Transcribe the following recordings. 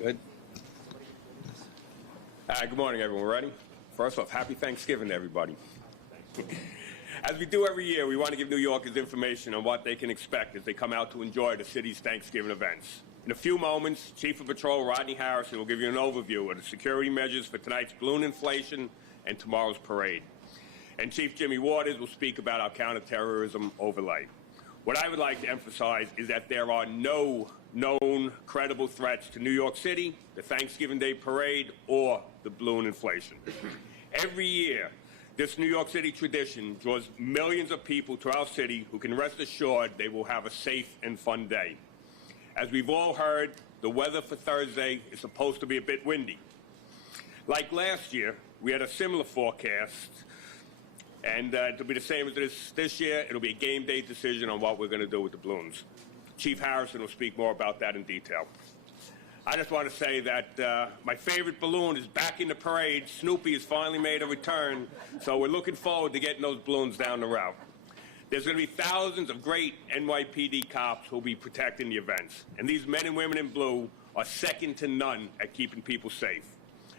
Good. Good morning, everyone. Ready? First off, happy Thanksgiving to everybody. As we do every year, we want to give New Yorkers information on what they can expect as they come out to enjoy the city's Thanksgiving events. In a few moments, Chief of Patrol Rodney Harrison will give you an overview of the security measures for tonight's balloon inflation and tomorrow's parade. And Chief Jimmy Waters will speak about our counterterrorism overlay. What I would like to emphasize is that there are no known credible threats to New York City, the Thanksgiving Day parade, or the balloon inflation. Every year, this New York City tradition draws millions of people to our city who can rest assured they will have a safe and fun day. As we've all heard, the weather for Thursday is supposed to be a bit windy. Like last year, we had a similar forecast, and it'll be the same as this year. It'll be a game day decision on what we're going to do with the balloons. Chief Harrison will speak more about that in detail. I just want to say that my favorite balloon is back in the parade. Snoopy has finally made a return, so we're looking forward to getting those balloons down the route. There's going to be thousands of great NYPD cops who will be protecting the events, and these men and women in blue are second to none at keeping people safe.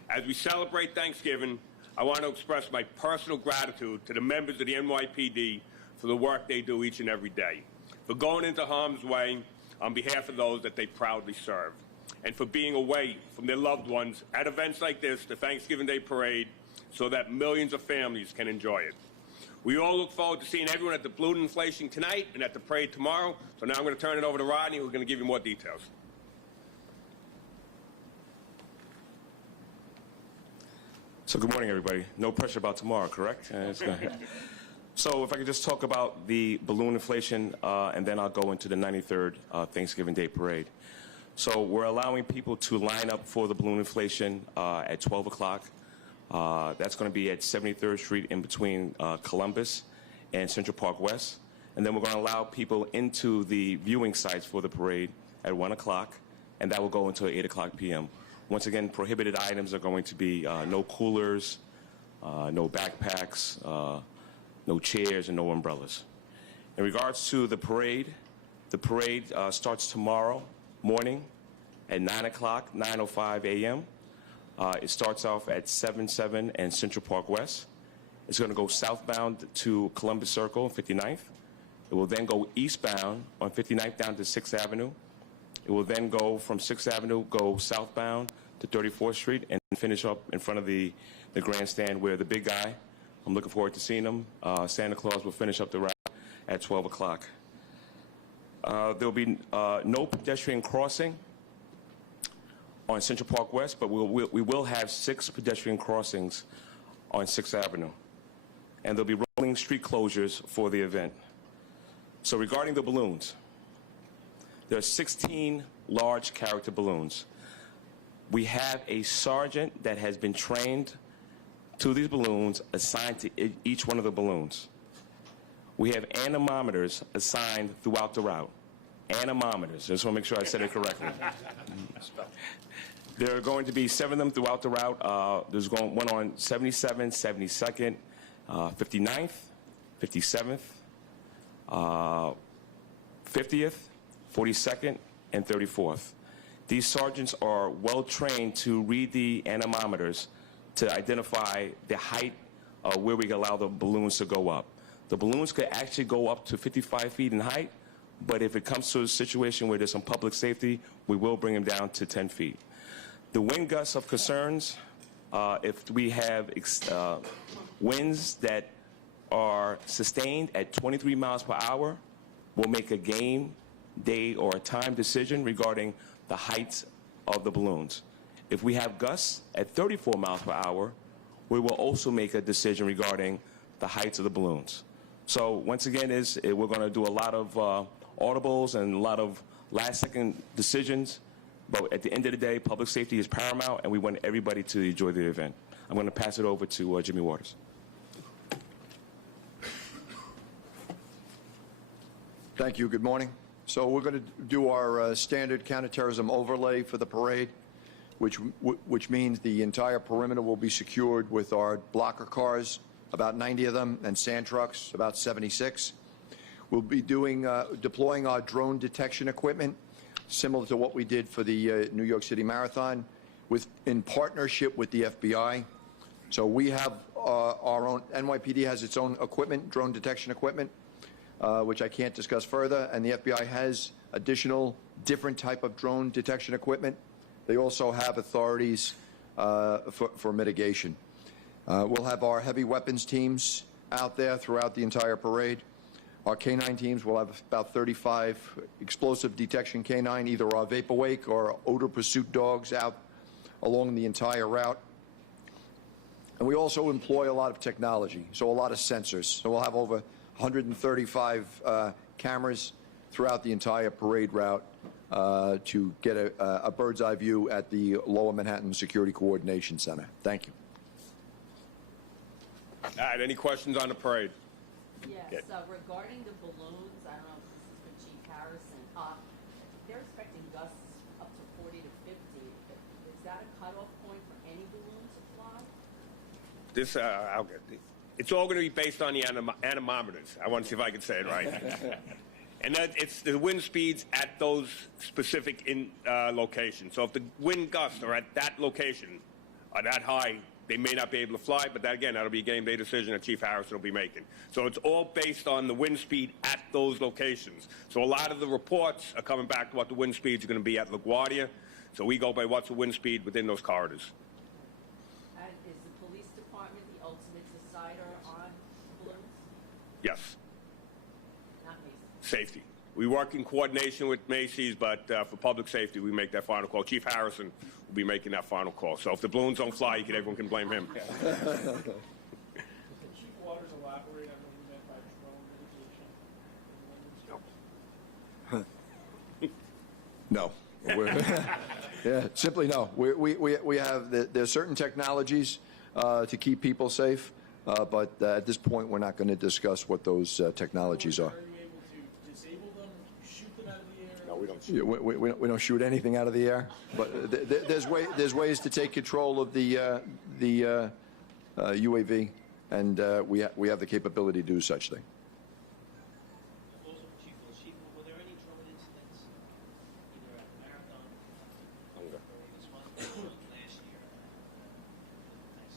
As we celebrate Thanksgiving, I want to express my personal gratitude to the members of the NYPD for the work they do each and every day, for going into harm's way on behalf of those that they proudly serve, and for being away from their loved ones at events like this, the Thanksgiving Day Parade, so that millions of families can enjoy it. We all look forward to seeing everyone at the balloon inflation tonight and at the parade tomorrow. So now I'm going to turn it over to Rodney, who's going to give you more details. So good morning, everybody. No pressure about tomorrow, correct? So if I could just talk about the balloon inflation, and then I'll go into the 93rd Thanksgiving Day Parade. So we're allowing people to line up for the balloon inflation at 12 o'clock. That's going to be at 73rd Street in between Columbus and Central Park West. And then we're going to allow people into the viewing sites for the parade at 1 o'clock, and that will go until 8 o'clock p.m. Once again, prohibited items are going to be no coolers, no backpacks, no chairs, and no umbrellas. In regards to the parade starts tomorrow morning at 9 o'clock, 9:05 a.m. It starts off at 7 and Central Park West. It's going to go southbound to Columbus Circle, 59th. It will then go eastbound on 59th down to 6th Avenue. It will then go from 6th Avenue, go southbound to 34th Street, and finish up in front of the grandstand where the big guy, I'm looking forward to seeing him, Santa Claus will finish up the route at 12 o'clock. There will be no pedestrian crossing on Central Park West, but we will have 6 pedestrian crossings on 6th Avenue. And there'll be rolling street closures for the event. So regarding the balloons, there are 16 large character balloons. We have a sergeant that has been trained to these balloons assigned to each one of the balloons. We have anemometers assigned throughout the route. Anemometers. I just want to make sure I said it correctly. There are going to be 7 of them throughout the route. There's one on 77th, 72nd, 59th, 57th, 50th, 42nd, and 34th. These sergeants are well trained to read the anemometers to identify the height of where we can allow the balloons to go up. The balloons could actually go up to 55 feet in height, but if it comes to a situation where there's some public safety, we will bring them down to 10 feet. The wind gusts of concerns, if we have winds that are sustained at 23 miles per hour, we'll make a game, day, or a time decision regarding the height of the balloons. If we have gusts at 34 miles per hour, we will also make a decision regarding the heights of the balloons. So once again, we're going to do a lot of audibles and a lot of last-second decisions. But at the end of the day, public safety is paramount, and we want everybody to enjoy the event. I'm going to pass it over to Jimmy Waters. Thank you. Good morning. So we're going to do our standard counterterrorism overlay for the parade, which means the entire perimeter will be secured with our blocker cars, about 90 of them, and sand trucks, about 76. We'll be deploying our drone detection equipment. similar to what we did for the New York City Marathon, in partnership with the FBI. So we have our own, NYPD has its own equipment, drone detection equipment, which I can't discuss further, and the FBI has additional different type of drone detection equipment. They also have authorities for mitigation. We'll have our heavy weapons teams out there throughout the entire parade. Our K-9 teams will have about 35 explosive detection K-9, either our vapor wake or odor pursuit dogs out along the entire route. And we also employ a lot of technology, so a lot of sensors. So we'll have over 135 cameras throughout the entire parade route to get a bird's eye view at the Lower Manhattan Security Coordination Center. Thank you. All right, any questions on the parade? Yes, regarding the balloons, I don't know if this is for Chief Harrison. They're expecting gusts up to 40 to 50. Is that a cutoff point for any balloon to fly? This, it's all going to be based on the anemometers. I want to see if I can say it right. And that it's the wind speeds at those specific locations. So if the wind gusts are at that location, are that high, they may not be able to fly, but that, again, that'll be a game day decision that Chief Harrison will be making. So it's all based on the wind speed at those locations. So a lot of the reports are coming back to what the wind speeds are going to be at LaGuardia. So we go by what's the wind speed within those corridors. And is the police department the ultimate decider on balloons? Yes. Not Macy's. Safety. We work in coordination with Macy's, but for public safety, we make that final call. Chief Harrison will be making that final call. So if the balloons don't fly, everyone can blame him. Can Chief Waters elaborate on what he meant by drone mitigation? No. Yeah, simply no. We have, there's certain technologies to keep people safe, but at this point, we're not going to discuss what those technologies are. Are you able to disable them, shoot them out of the air? No, we don't. Yeah, we don't shoot anything out of the air, but there's ways to take control of the UAV, and we have the capability to do such thing. Also for Chief were there any drone incidents either at the marathon or this one last year? Thanks.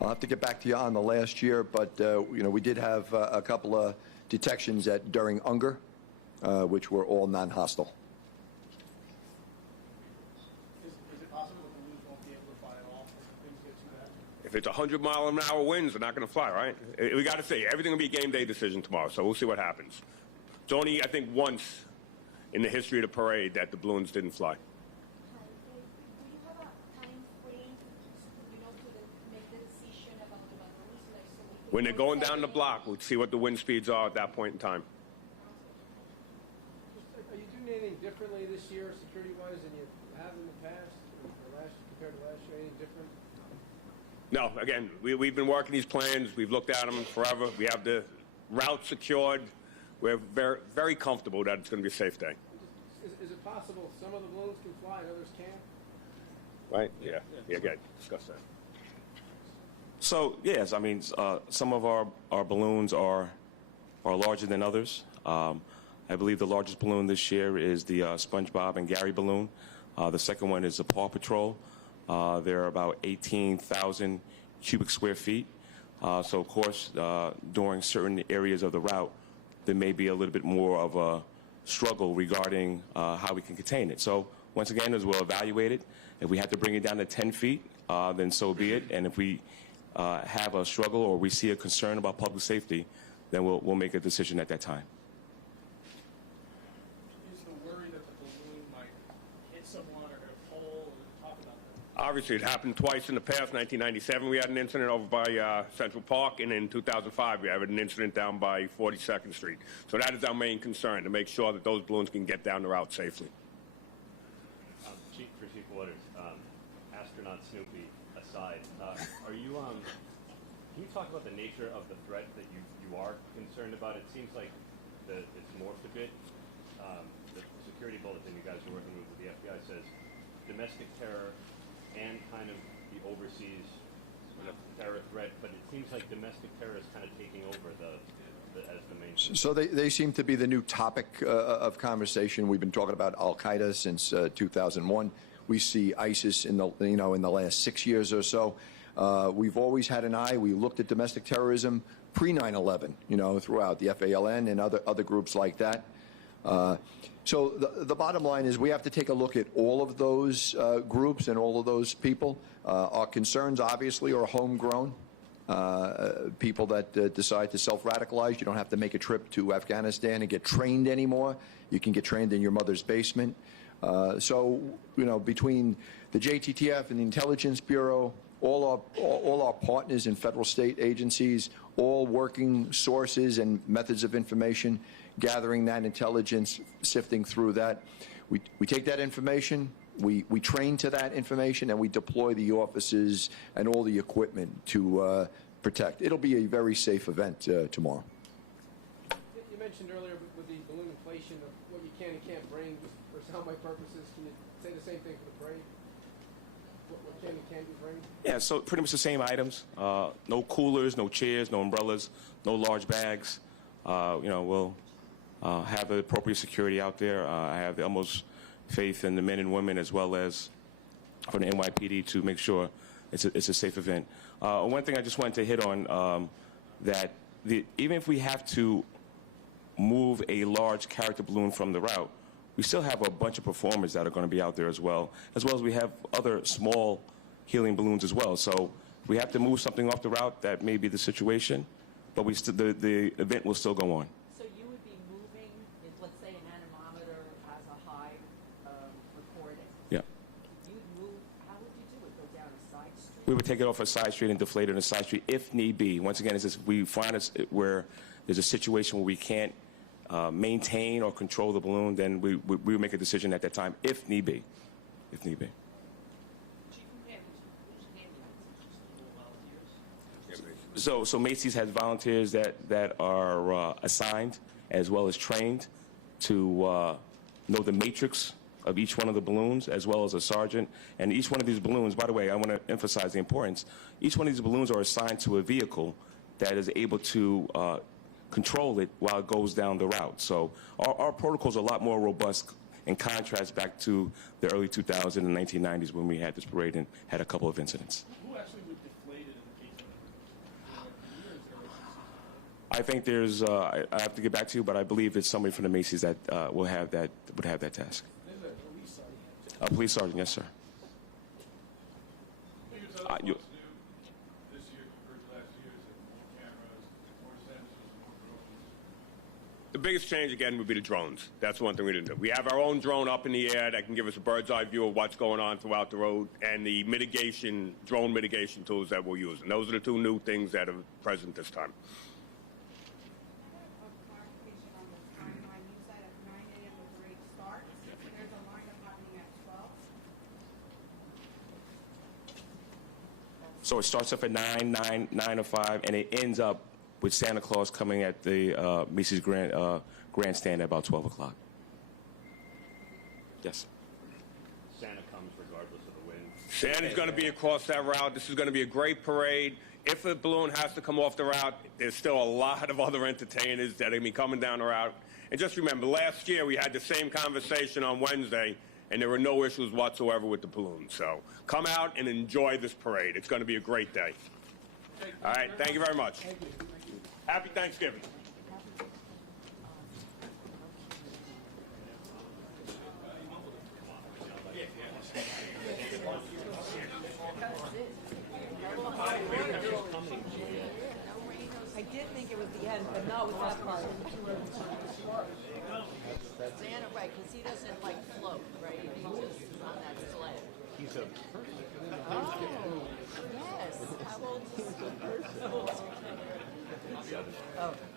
I'll have to get back to you on the last year, but we did have a couple of detections during Unger, which were all non-hostile. Is it possible that the balloons won't be able to fly at all if things get too bad? If it's 100-mile-an-hour winds, they're not going to fly, right? We got to see. Everything will be a game day decision tomorrow, so we'll see what happens. It's only, I think, once in the history of the parade that the balloons didn't fly. Do you have a time frame, to make the decision about the balloons? Like, so we can When they're going set down the it? block, we'll see what the wind speeds are at that point in time. Are you doing anything differently this year, security-wise, than you have in the past, or compared to last year? Anything different? No, again, we've been working these plans. We've looked at them forever. We have the route secured. We're very, very comfortable that it's going to be a safe day. Is it possible some of the balloons can fly and others can't? Right? Yeah. Yeah, good. Discuss that. So, yes, I mean, some of our balloons are larger than others. I believe the largest balloon this year is the SpongeBob and Gary balloon. The second one is the Paw Patrol. They're about 18,000 cubic square feet. So, of course, during certain areas of the route, there may be a little bit more of a struggle regarding how we can contain it. So, once again, as we'll evaluate it, if we have to bring it down to 10 feet, then so be it. And if we have a struggle or we see a concern about public safety, then we'll make a decision at that time. Is the worry that the balloon might hit someone or hit a pole, or talk about that? Obviously, it happened twice in the past. 1997, we had an incident over by Central Park, and in 2005, we had an incident down by 42nd Street. So that is our main concern, to make sure that those balloons can get down the route safely. For Chief Waters, astronaut Snoopy aside, are you can you talk about the nature of the threat that you are concerned about? It seems like it's morphed a bit. The security bulletin you guys are working with the FBI says domestic terror and kind of the overseas terror threat, but it seems like domestic terror is kind of taking over the as the main? So they seem to be the new topic of conversation. We've been talking about Al-Qaeda since 2001. We see ISIS in the in the last 6 years or so. We've always had an eye. We looked at domestic terrorism pre 9/11, throughout the FALN and other groups like that. So the bottom line is we have to take a look at all of those groups and all of those people. Our concerns obviously are homegrown. People that decide to self-radicalize. You don't have to make a trip to Afghanistan and get trained anymore. You can get trained in your mother's basement. So, between the JTTF and the Intelligence Bureau, all our partners in federal state agencies, all working sources and methods of information, gathering that intelligence, sifting through that. We take that information, we train to that information, and we deploy the officers and all the equipment to protect. It'll be a very safe event tomorrow. You mentioned earlier with the balloon inflation of what you can and can't bring, just for soundbite purposes. Can you say the same thing for the parade? What can and can't you bring? Yeah, so pretty much the same items. No coolers, no chairs, no umbrellas, no large bags. We'll have the appropriate security out there. I have the utmost faith in the men and women as well as for the NYPD to make sure it's a safe event. One thing I just wanted to hit on, that even if we have to move a large character balloon from the route, we still have a bunch of performers that are going to be out there as well as we have other small helium balloons as well. So we have to move something off the route. That may be the situation, but the event will still go on. So you would be moving, if, let's say, an anemometer has a high recording. Yeah. You'd move, how would you do it? Go down a side street? We would take it off a side street and deflate it on a side street if need be. Once again, it's just, we find us where there's a situation where we can't maintain or control the balloon, then we would make a decision at that time if need be. If need be. Chief, who's handling this? Just volunteers? So Macy's has volunteers that are assigned as well as trained to know the matrix of each one of the balloons, as well as a sergeant. And each one of these balloons, by the way, I want to emphasize the importance. Each one of these balloons are assigned to a vehicle that is able to control it while it goes down the route. So our protocols are a lot more robust in contrast back to the early 2000s and 1990s when we had this parade and had a couple of incidents. Who actually would deflate it in the case of I think there's, I have to get back to you, but I believe it's somebody from the Macy's that would have that task. There's a police sergeant. A police sergeant, yes, sir. Can you tell us what's new this year compared to last year? Is it more cameras, more sensors, more drones? The biggest change, again, would be the drones. That's one thing we didn't do. We have our own drone up in the air that can give us a bird's eye view of what's going on throughout the road, and the drone mitigation tools that we'll use. And those are the two new things that are present this time. Clarification on the timeline. You said at 9 a.m. the parade starts. There's a lineup happening at 12. So it starts up at 9 or 5, and it ends up with Santa Claus coming at the Macy's grandstand at about 12 o'clock. Yes. Santa comes regardless of the wind. Santa's going to be across that route. This is going to be a great parade. If a balloon has to come off the route, there's still a lot of other entertainers that are going to be coming down the route. And just remember, last year we had the same conversation on Wednesday, and there were no issues whatsoever with the balloon. So come out and enjoy this parade. It's going to be a great day. All right, thank you very much. Happy Thanksgiving. I did think it was the end, but no, it's that part. Santa, right, because he doesn't like float, right? He just is on that sled. He's a person.